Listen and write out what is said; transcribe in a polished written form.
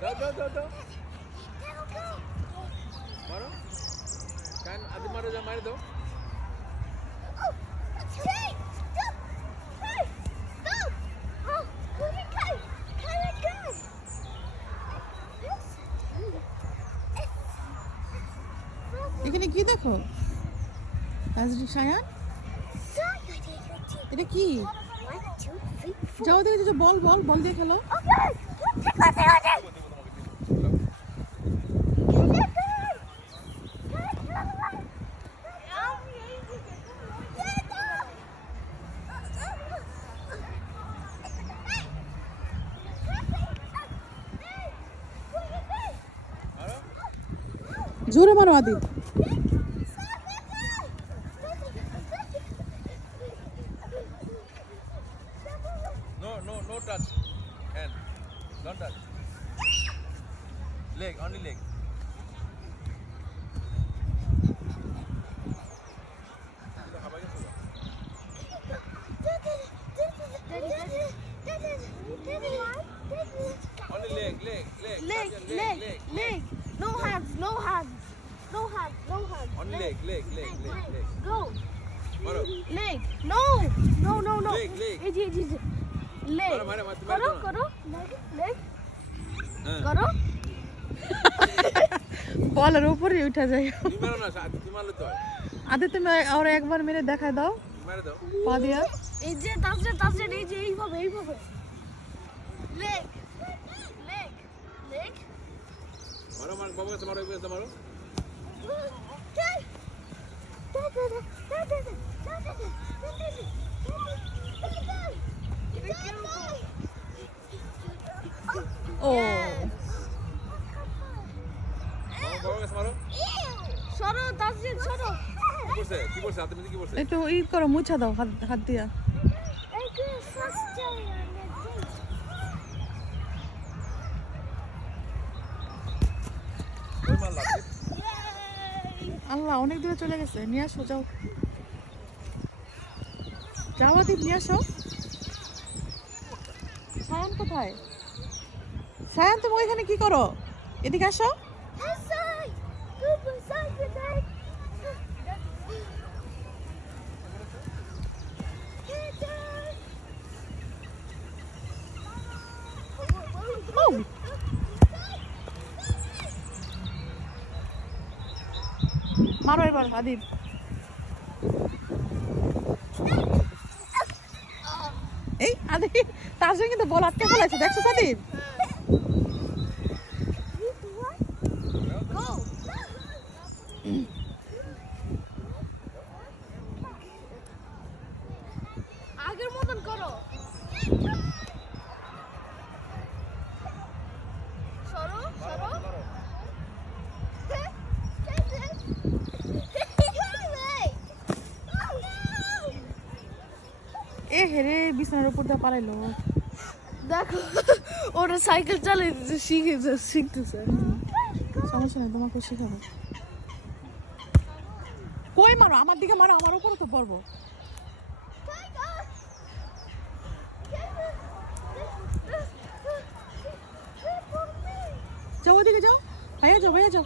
দাও মারো কান আদি মারো যা মার দাও এখানে কি দেখো সায়ান এটা কি যাও দেখে বল বল বল দিয়ে খেলো জোরে মারো আদি No touch. Hand. Don't touch. Leg, only leg. Only leg. Leg. No hands. Only leg. Go. Maro. Leg. No. Leg. Easy. Leg. Maro. Karo. Leg. Karo. বলের উপরে উঠে যায় তুমি মারো না তুমি মারলে তো হয় আদি তুমি আর একবার মেরে দেখায় দাও মেরে দাও পা দিয়া এই যে তাসে এই যে এইভাবে লেগ মারো বাবা কাছে মারো এবার মারো ও বাবা কাছে মারো সরো তাসজিদ সরো কি বলছে হাতে মধ্যে কি বলছে একটু ই করো মুছা দাও হাত দিয়া ওই মার লাগছে আল্লাহ অনেক দূরে চলে গেছে নিয়ে আসো যাও যাও আদি নিয়ে আসো সায়ান কোথায় সায়ান তুমি ওইখানে কি করো এদিকে আসো মারো এবার আদিব এই আদি তার সঙ্গে কিন্তু বল আটকে ফেলাইছে দেখছো আদিব আগের মতন করো সরো এ হেরে বিছানার উপর দিয়ে পালাইলো দেখো ওরা সাইকেল চালাইতে শিখতেছে সমস্যা নেই তোমাকে শেখাবো কই মারো আমার দিকে মারো আমার উপরে তো পড়বো যাও ওদিকে যাও ভাইয়া যাও